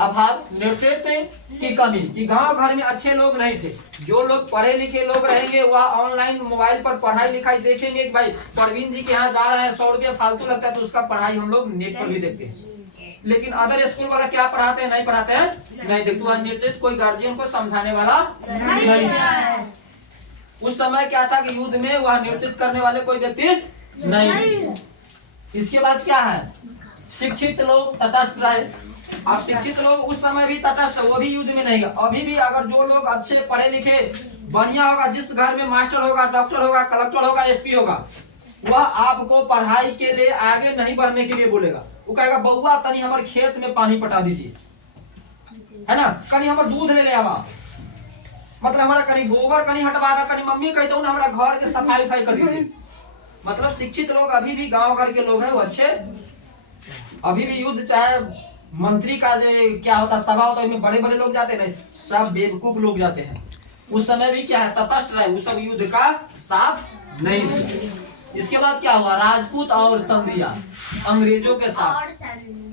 अभाव, नेतृत्व की कमी, कि गांव घर में अच्छे लोग नहीं थे। जो लोग पढ़े लिखे लोग रहेंगे वह ऑनलाइन मोबाइल पर पढ़ाई लिखाई देखेंगे कि भाई प्रवीण जी के यहाँ जा रहे हैं, 100 रुपया फालतू लगता है तो उसका पढ़ाई हम लोग नेट पर भी देखते हैं। लेकिन अदर स्कूल वाला क्या पढ़ाते हैं, नहीं पढ़ाते हैं, नहीं देखते। वह नेतृत्व कोई गार्जियन को समझाने वाला नहीं है। उस समय क्या था कि युद्ध में वह नेतृत्व करने वाले कोई व्यक्ति नहीं। इसके बाद क्या है? शिक्षित लोग तटस्थ रहे। अब शिक्षित लोग उस समय भी तटस्थ, वो भी युद्ध में नहीं। अभी भी अगर जो लोग अच्छे पढ़े लिखे बढ़िया होगा, जिस घर में मास्टर होगा, डॉक्टर होगा, कलेक्टर होगा, एसपी होगा, वह आपको पढ़ाई के लिए आगे नहीं बढ़ने के लिए बोलेगा। वो कहेगा बउआ तनी हमारे खेत में पानी पटा दीजिए, है ना, कहीं हमारे दूध ले आवा, मतलब हमारा कहीं गोबर कहीं हटवा दा, कहीं मम्मी कहते हो ना हमारा घर के सफाई उफाई कर दीजिए। मतलब शिक्षित लोग अभी भी गांव घर के लोग हैं वो अच्छे, अभी भी युद्ध चाहे मंत्री का जो क्या होता सभा होता है उसमें बड़े बड़े लोग जाते नहीं, सब बेवकूफ लोग जाते हैं। उस समय भी क्या है तटस्थ रहे, उस सब युद्ध का साथ नहीं थे। इसके बाद क्या हुआ, राजपूत और संधिया अंग्रेजों के साथ।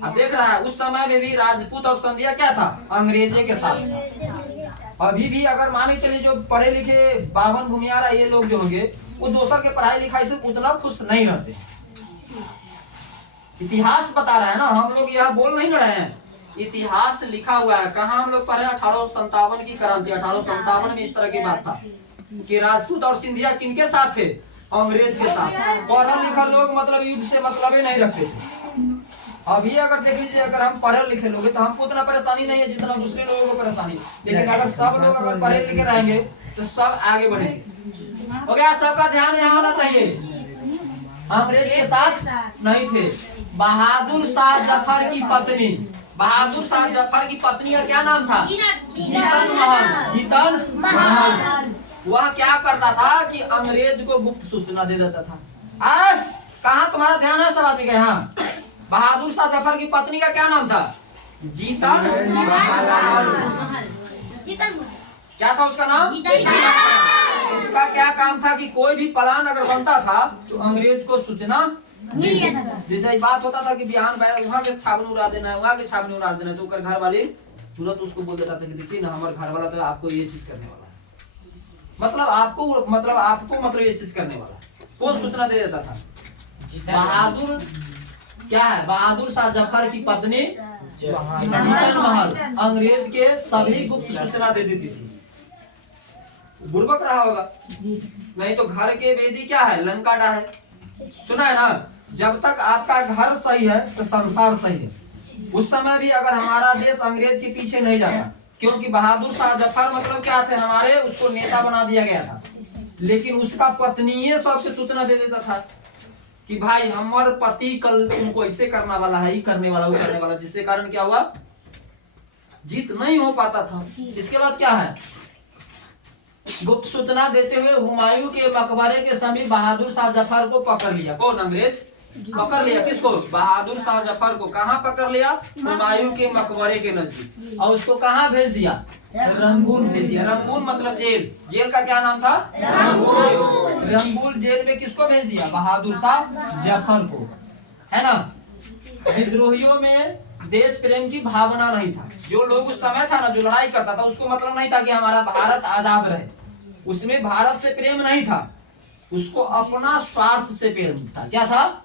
अब देख रहा है उस समय में भी राजपूत और संधिया क्या था, अंग्रेजों के साथ था। अभी भी अगर माने चले जो पढ़े लिखे बावन भूमियारा ये लोग जो होंगे वो दूसर के पढ़ाई लिखाई से उतना खुश नहीं रहते। इतिहास बता रहा है ना, हम लोग यहाँ बोल नहीं रहे हैं, इतिहास लिखा हुआ है। कहाँ हम लोग पढ़े 1857 की क्रांति, 1857 में इस तरह की बात था कि राजपूत और सिंधिया किनके साथ थे, अंग्रेज के साथ। पढ़ा लिखा लोग मतलब युद्ध से मतलब ही नहीं रखते थे। अभी अगर देख लीजिए अगर हम पढ़े लिखे लोग तो हमको उतना परेशानी नहीं है जितना दूसरे लोगों को परेशानी, लेकिन अगर सब लोग अगर पढ़े लिखे रहेंगे तो सब आगे बढ़ेंगे। हो गया, सबका ध्यान यहाँ होना चाहिए। अंग्रेज के साथ नहीं थे। बहादुर शाह जफर की पत्नी, बहादुर शाह जफर की पत्नी का क्या नाम था, जीतन महल। जीतन महल वह क्या करता था कि अंग्रेज को गुप्त सूचना दे देता था। कहाँ तुम्हारा ध्यान है सब आदमी का यहाँ। बहादुर शाह जफर की पत्नी का क्या नाम था, जीतन महल। क्या था उसका नाम, उसका क्या काम था कि कोई भी प्लान अगर बनता था तो अंग्रेज को सूचना जैसे बात होता था कि बिहान वहाँ के छावनी उड़ा देना है, वहाँ के छावनी उड़ा देना है, तो घर वाले तुरंत उसको बोल देता था कि देखिए ना हमारे घर वाला तो आपको ये चीज करने वाला है, मतलब आपको ये चीज करने वाला है। कौन सूचना दे देता था, बहादुर क्या है, बहादुर शाह जफर की पत्नी जीतन महल अंग्रेज के सभी गुप्त सूचना दे देती थी। बुर्बक रहा होगा, नहीं तो घर के वेदी क्या है, लंका डा है, सुना है ना। जब तक आपका घर सही है तो संसार सही है। उस समय भी अगर हमारा देश अंग्रेज के पीछे नहीं जाता, क्योंकि बहादुर शाह जफर मतलब क्या थे हमारे, उसको नेता बना दिया गया था, लेकिन उसका पत्नी सबके सूचना दे देता था कि भाई हमारे पति कल तुमको ऐसे करने वाला है, ये करने वाला, वो करने वाला, जिसके कारण क्या हुआ, जीत नहीं हो पाता था। इसके बाद क्या है, गुप्त सूचना देते हुए हुमायूं के मकबरे के समीप बहादुर शाह जफर को पकड़ लिया। कौन, अंग्रेज पकड़ लिया किसको, बहादुर शाह जफर को। कहाँ पकड़ लिया, हुमायूं के मकबरे के नजदीक, और उसको कहाँ भेज दिया, रंगून भेज दिया। रंगून मतलब जेल, जेल का क्या नाम था, रंगून जेल में किसको भेज दिया, बहादुर शाह जफर को, है ना। विद्रोहियों में देश प्रेम की भावना नहीं था। जो लोग उस समय था ना जो लड़ाई करता था उसको मतलब नहीं था कि हमारा भारत आजाद रहे, उसमें भारत से प्रेम नहीं था, उसको अपना स्वार्थ से प्रेम था। क्या था,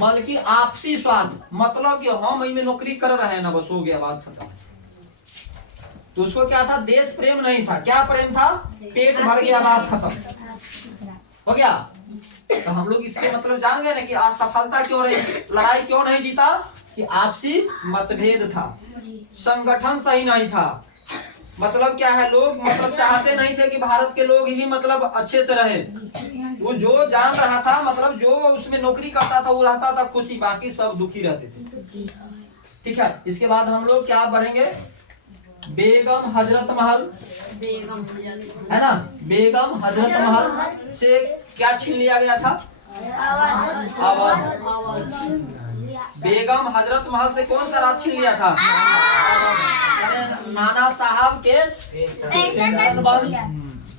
बल्कि आपसी स्वार्थ, मतलब कि हम में नौकरी कर रहे हैं ना, बस हो गया, बात खत्म। तो उसको क्या था, देश प्रेम नहीं था। क्या प्रेम था, पेट भर गया, बात खत्म हो गया। तो हम लोग इससे मतलब जान गए ना कि असफलता क्यों रही, लड़ाई क्यों नहीं जीता, कि आपसी मतभेद था, संगठन सही नहीं था। मतलब क्या है, लोग मतलब चाहते नहीं थे कि भारत के लोग ही मतलब अच्छे से रहे। वो जो जान रहा था, मतलब जो उसमें नौकरी करता था वो रहता था खुशी, बाकी सब दुखी रहते थे। ठीक है, इसके बाद हम लोग क्या बढ़ेंगे, बेगम हजरत महल, है ना। बेगम हजरत महल से क्या छीन लिया गया था, अवध। बेगम हजरत महल से कौन सा राज छीन लिया था, नाना साहब के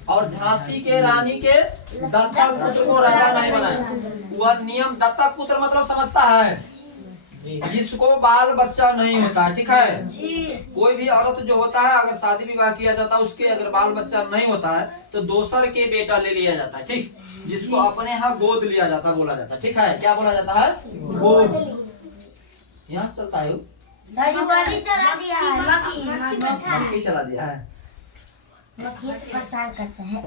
और झांसी के रानी के दत्तक पुत्र को राजा नहीं बनाया। वह नियम, दत्तक पुत्र मतलब समझता है जिसको बाल बच्चा नहीं होता, ठीक है। कोई भी औरत जो होता है अगर शादी विवाह किया जाता है उसके अगर बाल बच्चा नहीं होता है तो दोसर के बेटा ले लिया जाता है, ठीक, जिसको अपने यहाँ गोद लिया जाता, बोला जाता है, ठीक है। क्या बोला जाता है, गोद। यहाँ चलता है चला दिया है, परेशान करता है।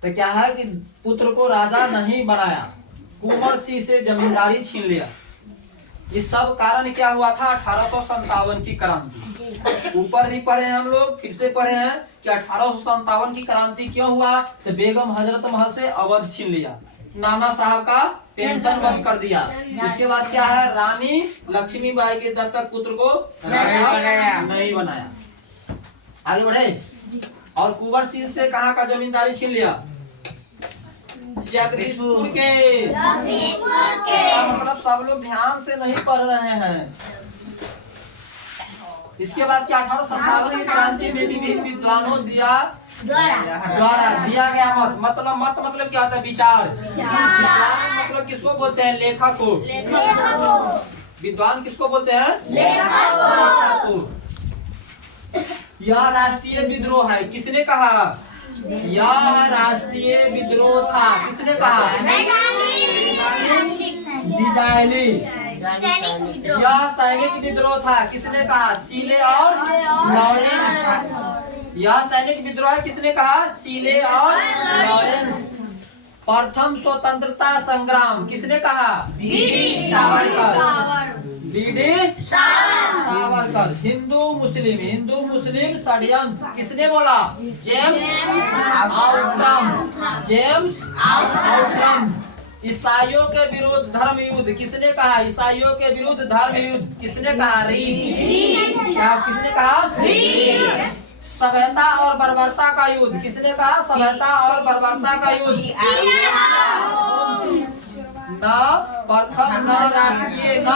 तो क्या है कि पुत्र को राजा नहीं बनाया, कुंवर सिंह से जमींदारी छीन लिया। इस सब कारण क्या हुआ था? 1857 की क्रांति। ऊपर भी पढ़े हैं हम लोग, फिर से पढ़े हैं कि 1857 की क्रांति क्यों हुआ? तो बेगम हजरत महल से अवध छीन लिया, नाना साहब का पेंशन बंद कर दिया। इसके बाद क्या है? रानी लक्ष्मीबाई के दत्तक पुत्र को राजा नहीं बनाया। आगे बढ़े। और कुंवर सिंह से कहाँ का जमींदारी छीन लिया? जगदीशपुर के। इसका मतलब सब लोग ध्यान से नहीं पढ़ रहे हैं। इसके बाद क्या? 1857 की क्रांति में भी विद्वानों द्वारा दिया गया मत मतलब क्या होता है? विचार। विद्वान मतलब किसको बोलते हैं? लेखक को। विद्वान किसको बोलते हैं? लेखक को। यह राष्ट्रीय विद्रोह है, किसने कहा? यह राष्ट्रीय विद्रोह था, किसने कहा? डिजाइली। यह सैनिक विद्रोह था, किसने कहा? सीले और लॉरेंस। यह सैनिक विद्रोह है, किसने कहा? सीले और लॉरेंस। प्रथम स्वतंत्रता संग्राम किसने कहा? बीडी सावरकर। बीडी सावरकर। हिंदू मुस्लिम षड्यंत्र किसने बोला? James Outram. James Outram. ईसाइयों के विरुद्ध धर्म युद्ध किसने कहा? ईसाइयों के विरुद्ध धर्म युद्ध किसने कहा? रीच। किसने कहा? रीच। सभ्यता और बर्बरता का युद्ध किसने कहा? सभ्यता और बर्बरता का युद्ध। न प्रथम न राष्ट्रीय न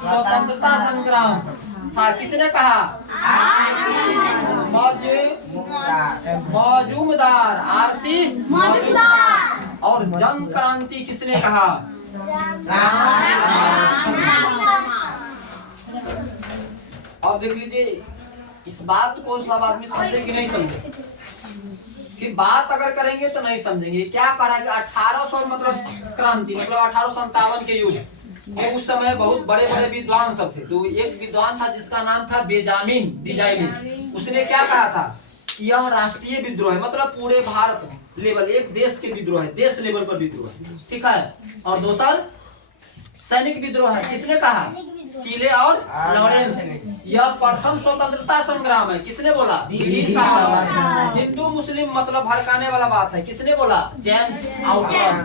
स्वतंत्रता संग्राम था, किसने कहा? मौजूमदार। आरसी मौजूमदार। और जन क्रांति किसने कहा? अब देख लीजिए, इस बात को सब आदमी समझे कि नहीं समझे? कि बात अगर करेंगे तो नहीं समझेंगे। क्या करा कि 1800 मतलब क्रांति मतलब 1857 के युद्ध में उस समय बहुत बड़े बड़े विद्वान सब थे। तो एक विद्वान था जिसका नाम था बेंजामिन डिजाइली। उसने क्या कहा था कि यह राष्ट्रीय विद्रोह है, मतलब पूरे भारत लेवल, एक देश के विद्रोह है, देश लेवल पर विद्रोह है, ठीक है। और दूसरा सैनिक विद्रोह है, किसने कहा? सीले और लॉरेंस। यह प्रथम स्वतंत्रता संग्राम है, किसने बोला? हिंदू मुस्लिम मतलब भड़काने वाला बात है, किसने बोला? James Outram.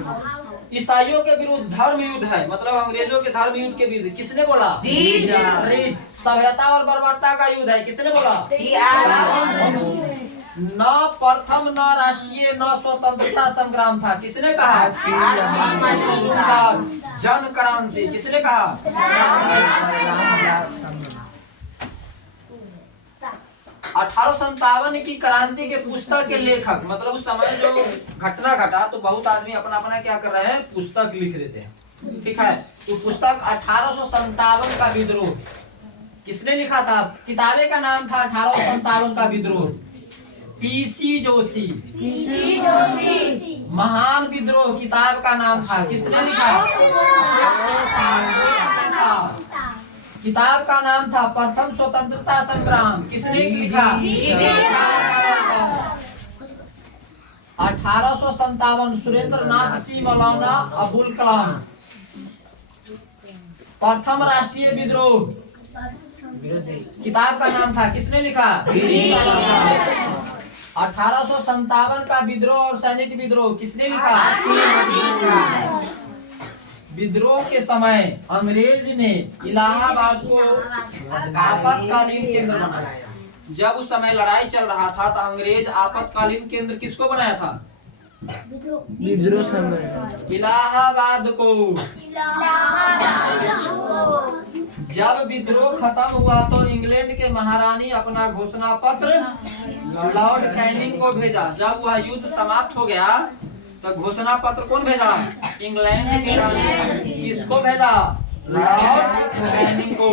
ईसाइयों के विरुद्ध धर्म युद्ध है, मतलब अंग्रेजों के धर्म युद्ध के विरुद्ध, किसने बोला? रीच। सभ्यता और बर्बरता का युद्ध है, किसने बोला? न प्रथम न राष्ट्रीय न स्वतंत्रता संग्राम था, किसने कहा? जन क्रांति किसने कहा? 1857 की क्रांति के पुस्तक के लेखक मतलब उस समय जो घटना घटा तो बहुत आदमी अपना अपना क्या कर रहे हैं? पुस्तक लिख देते हैं, ठीक है। तो पुस्तक 1857 का विद्रोह किसने लिखा था? किताबे का नाम था 1857 का विद्रोह। पीसी जोशी। महान विद्रोह किताब का नाम था, किसने लिखा? किताब का नाम था प्रथम स्वतंत्रता संग्राम, किसने लिखा? 1857 सुरेंद्र नाथ सिंह मौलाना अबुल कलाम। प्रथम राष्ट्रीय विद्रोह किताब का नाम था, किसने लिखा? 1857 का विद्रोह और सैनिक विद्रोह किसने लिखा? विद्रोह के समय अंग्रेज ने इलाहाबाद को आपातकालीन केंद्र बनाया। जब उस समय लड़ाई चल रहा था तो अंग्रेज आपातकालीन केंद्र किसको बनाया था? इलाहाबाद को। जब विद्रोह खत्म हुआ तो इंग्लैंड के महारानी अपना घोषणा पत्र लॉर्ड कैनिंग को भेजा। जब वह युद्ध समाप्त हो गया तो घोषणा पत्र कौन भेजा? इंग्लैंड के रानी। किसको भेजा? लॉर्ड कैनिंग को।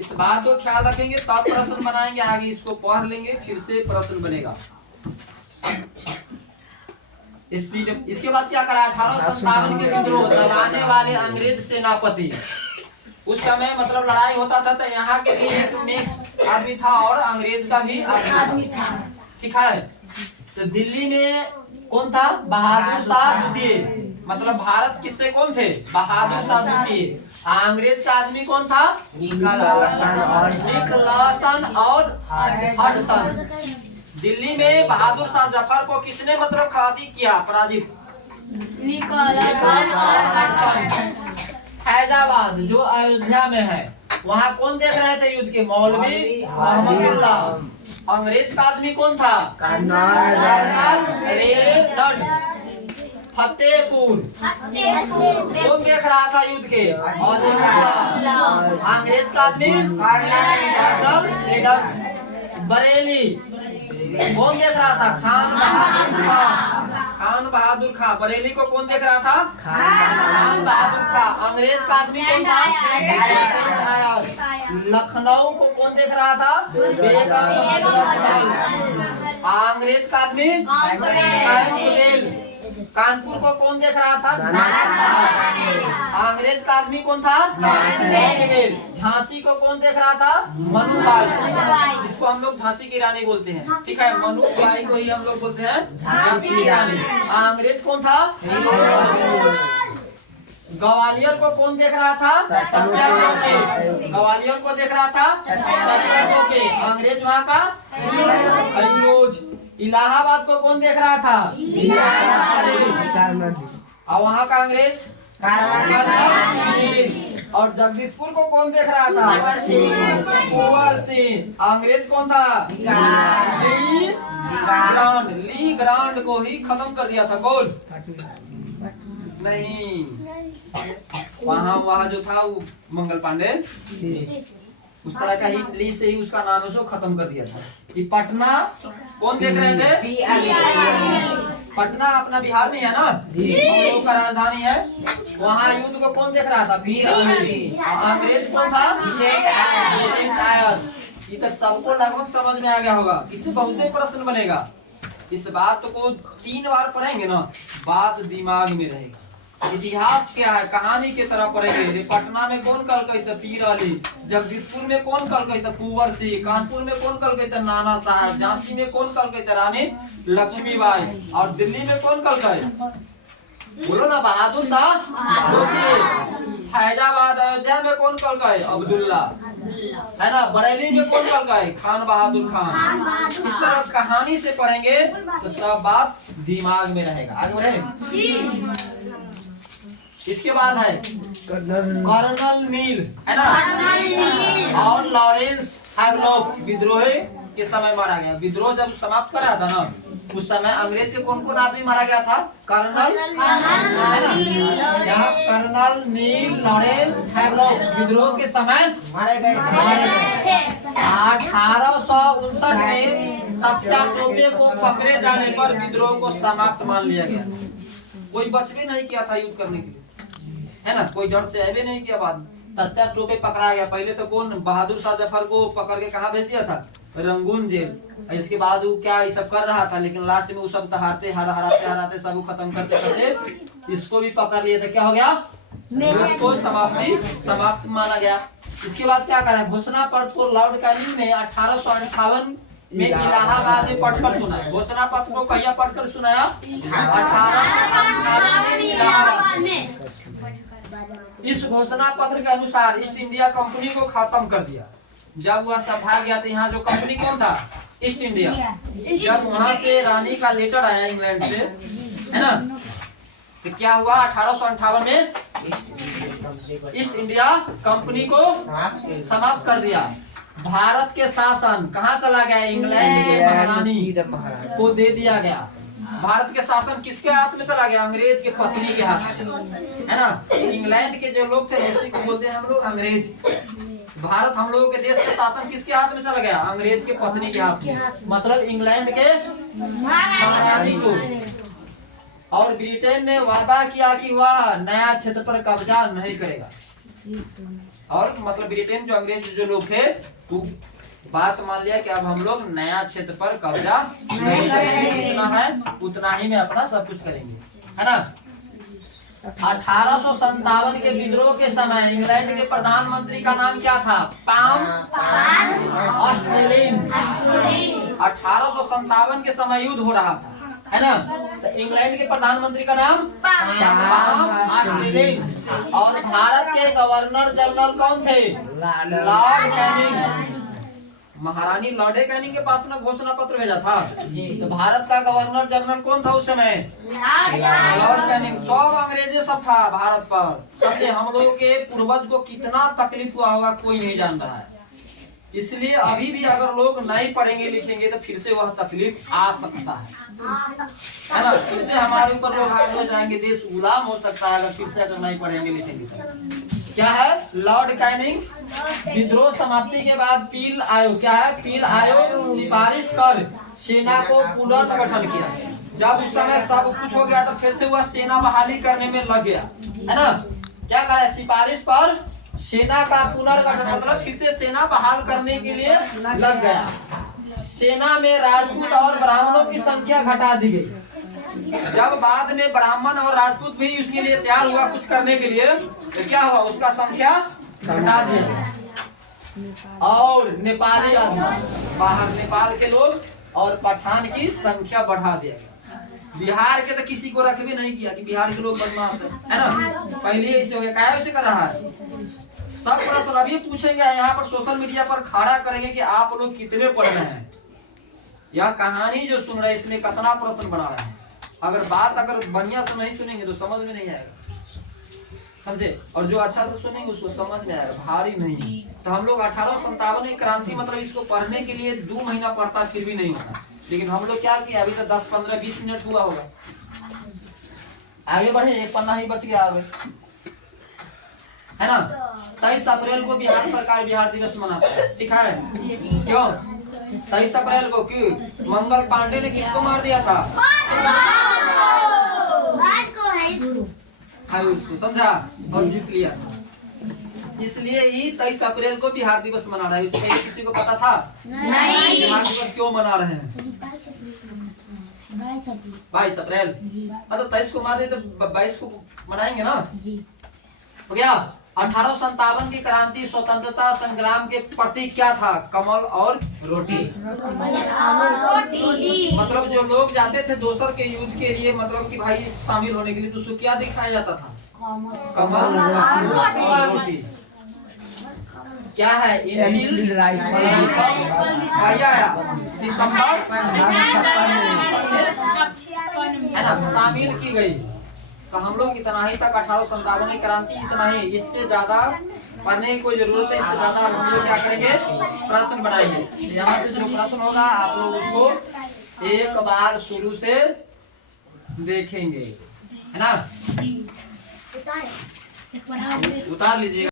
इस बात को ख्याल रखेंगे तब प्रश्न बनाएंगे, आगे इसको पढ़ लेंगे फिर से प्रश्न बनेगा। इसके बाद क्या करा? 1857 के विद्रोह दबाने वाले अंग्रेज सेनापति। उस समय मतलब लड़ाई होता था तो यहाँ के भी एक आदमी था और अंग्रेज का भी आदमी था, ठीक है। तो दिल्ली में कौन था? बहादुर शाह द्वितीय। मतलब भारत किससे कौन थे? बहादुर शाह द्वितीय। अंग्रेज का आदमी कौन था? निकलसन और हडसन। दिल्ली में बहादुर शाह जफर को किसने मतलब खाती किया, पराजित? निकलसन और हडसन। फैजाबाद जो अयोध्या में है, वहाँ कौन देख रहे थे युद्ध के? मौलवी अहमदुल्लाह। अंग्रेज का आदमी कौन था? कर्नल रेडन। फतेहपुर कौन देख रहा था युद्ध के? अंग्रेज का आदमी कर्नल रेडन। बरेली कौन देख रहा था? खान बहादुर खां। बरेली को कौन देख रहा था? खान बहादुर खां। अंग्रेज का आदमी कौन था? लखनऊ को कौन देख रहा था? बेगम। अंग्रेज का आदमी पटेल। कानपुर को कौन देख रहा था? अंग्रेज का आदमी कौन था? झांसी को कौन देख रहा था? मनुबाई, जिसको हम लोग झांसी की रानी बोलते हैं। ठीक है, मनुबाई को ही हम लोग बोलते हैं झांसी की रानी। अंग्रेज कौन था? ग्वालियर को कौन देख रहा था? तत्या टोपे। ग्वालियर को देख रहा था तत्या टोपे। अंग्रेज वहाँ का फिरोज। इलाहाबाद को कौन देख रहा था? और वहाँ का अंग्रेज और जगदीशपुर को कौन देख रहा था? कुंवर सिंह। अंग्रेज कौन था? ली ग्रांड को ही खत्म कर दिया था। कौन? नहीं, वहाँ जो था वो मंगल पांडे, उस तरह का ही ली से ही उसका नाम उसको खत्म कर दिया था। कि पटना कौन देख रहे थे? पटना अपना बिहार में है ना, हम लोग का राजधानी है। वहाँ युद्ध को कौन देख रहा था? पीर अली। अंग्रेज कौन था? ये तक सबको लगभग समझ में आ गया होगा। इससे बहुत ही प्रश्न बनेगा। इस बात को 3 बार पढ़ेंगे ना, बात दिमाग में रहेगा। इतिहास क्या है, कहानी की तरह पढ़ेंगे। पटना में कौन कल गई था? पीर अली। जगदीशपुर में कौन कल गई था? कुंवर सिंह। कानपुर में कौन कल गई था? नाना साहब। झांसी में कौन कल गई था? रानी लक्ष्मीबाई। और दिल्ली में कौन कल गए? बोलो ना, बहादुर शाह। फैजाबाद अयोध्या में कौन कल गए? अब्दुल्ला, है ना। बरेली में कौन कल गए? खान बहादुर खान। इस तरह कहानी से पढ़ेंगे तो सब बात दिमाग में रहेगा। आगे बढ़े। इसके बाद है कर्नल नील, है ना। और लॉरेंस हैवलॉक विद्रोही के समय मारा गया। विद्रोह जब समाप्त कर रहा था ना, उस समय अंग्रेज से कौन कौन आदमी मारा गया था? कर्नल नील, लॉरेंस हैवलॉक विद्रोह के समय मारे गए। 1859 में तत्या टोपे को पकड़े जाने पर विद्रोह को समाप्त मान लिया गया। कोई बच भी नहीं किया था युद्ध करने के लिए, है ना। कोई डर से आए नहीं किया। बाद तत्या टोपे पकड़ा गया। पहले तो कौन? बहादुर शाह जफर को पकड़ के कहाँ भेज दिया था? Rangoon jail. इसके बाद वो क्या ये सब कर रहा था, लेकिन लास्ट में वो सब हराते सब खत्म करते करते इसको भी पकड़ लिए थे। क्या हो गया? को समाप्त माना गया। इसके बाद क्या करा? घोषणा पत्र को लॉर्ड कैनिंग ने 1858 में इलाहाबाद में पढ़कर सुनाया। घोषणा पत्र को कहिया पढ़कर सुनाया? 1858 में इलाहाबाद में। इस घोषणा पत्र के अनुसार ईस्ट इंडिया कंपनी को खत्म कर दिया। जब वह सब भाग गया तो यहाँ जो कंपनी कौन था? East India. जब वहाँ से रानी का लेटर आया इंग्लैंड से, है ना, तो क्या हुआ? 1858 में ईस्ट इंडिया कंपनी को समाप्त कर दिया। भारत के शासन कहाँ चला गया? इंग्लैंड के महारानी को दे दिया गया। भारत के शासन किसके हाथ में चला गया? अंग्रेज के पत्नी के हाथ में, है ना। इंग्लैंड के जो लोग थे उसी को बोलते हैं हम लोग अंग्रेज। भारत हम लोगों के देश का शासन किसके हाथ में चला गया? अंग्रेज के पत्नी के हाथ में, मतलब इंग्लैंड के महारानी को। और ब्रिटेन ने वादा किया कि वह नया क्षेत्र पर कब्जा नहीं करेगा। और मतलब ब्रिटेन जो अंग्रेज जो लोग थे वो बात मान लिया कि अब हम लोग नया क्षेत्र पर कब्जा नहीं करेंगे। जितना है उतना ही में अपना सब कुछ करेंगे, है ना। 1857 के विद्रोह के समय इंग्लैंड के प्रधानमंत्री का नाम क्या था? ऑस्ट्रेलियन। 1857 के समय युद्ध हो रहा था, है ना। तो इंग्लैंड के प्रधानमंत्री का नाम ऑस्ट्रेलियन। और भारत के गवर्नर जनरल कौन थे? Lord Canning. महारानी लॉर्ड कैनिंग के पास ना घोषणा पत्र भेजा था। तो भारत का गवर्नर जनरल कौन था उस समय? Lord Canning. सब अंग्रेजे सब था भारत पर। समझे? हम लोगों के पूर्वज को कितना तकलीफ हुआ होगा कोई नहीं जान रहा है। इसलिए अभी भी अगर लोग नहीं पढ़ेंगे लिखेंगे तो फिर से वह तकलीफ आ सकता है ना? फिर से हमारे ऊपर लोग हाथ हो जाएंगे, देश गुलाम हो सकता है अगर फिर से अगर नहीं पढ़ेंगे लिखेंगे तो। क्या है? लॉर्ड कैनिंग विद्रोह समाप्ति के बाद पील आयोग। क्या है? पील आयोग सिफारिश कर सेना को पुनर्गठन किया। जब उस समय सब कुछ हो गया तो फिर से वह सेना बहाली करने में लग गया, है ना? क्या कहा? सिफारिश पर सेना का पुनर्गठन, मतलब फिर से सेना बहाल करने के लिए लग गया। सेना में राजपूत और ब्राह्मणों की संख्या घटा दी गई। जब बाद में ब्राह्मण और राजपूत भी उसके लिए तैयार हुआ कुछ करने के लिए, तो क्या हुआ? उसका संख्या घटा दिया। और नेपाली आदमी, बाहर नेपाल के लोग और पठान की संख्या बढ़ा दिया गया। बिहार के तो किसी को रख भी नहीं किया कि बिहार के लोग बदमाश है ना? पहले ऐसे हो गया। क्या ऐसे कर रहा है? सब प्रश्न अभी पूछेंगे, यहाँ पर सोशल मीडिया पर खड़ा करेंगे कि आप लोग कितने पढ़ रहे हैं। यह कहानी जो सुन रहे हैं इसमें कितना प्रश्न बना रहे हैं। अगर बढ़िया से नहीं सुनेंगे तो समझ में नहीं आएगा, समझे? और जो अच्छा से सुनेंगे उसको समझ में आएगा, भारी नहीं। तो हम लोग 1857 की क्रांति मतलब इसको पढ़ने के लिए 2 महीना पढ़ता फिर भी नहीं होता। लेकिन हम लोग क्या किया, अभी तो 10, 15, 20 मिनट हुआ होगा। आगे बढ़े, एक पन्ना ही बच गया आगे, है ना? 23 अप्रैल को बिहार सरकार बिहार दिवस मनाता है, ठीक है? क्यों 23 अप्रैल को? क्यों? मंगल पांडे ने किसको मार दिया था? उसको, समझा? और जीत लिया था। इसलिए ही 23 अप्रैल को बिहार दिवस मना रहा है। इससे पहले किसी को पता था? नहीं। बिहार दिवस क्यों मना रहे हैं? 22 अप्रैल मतलब 23 को मार दे तो 22 को मनाएंगे ना? हो गया। 1857 की क्रांति स्वतंत्रता संग्राम के प्रतीक क्या था? कमल और रोटी। मतलब जो लोग जाते थे दोसर के युद्ध के लिए, मतलब कि भाई शामिल होने के लिए, तो उसको क्या दिखाया जाता था? कमल और रोटी। क्या है? Indian rifle. दिसंबर है ना शामिल की गई। तो हम लोग इतना ही तक 1857 की क्रांति इतना ही, इससे ज्यादा पढ़ने की कोई जरूरत है। इससे ज्यादा हम लोग क्या करेंगे? प्रश्न बनाएंगे। यहाँ से जो प्रश्न होगा आप लोग उसको एक बार शुरू से देखेंगे, है ना? उतार लीजिएगा।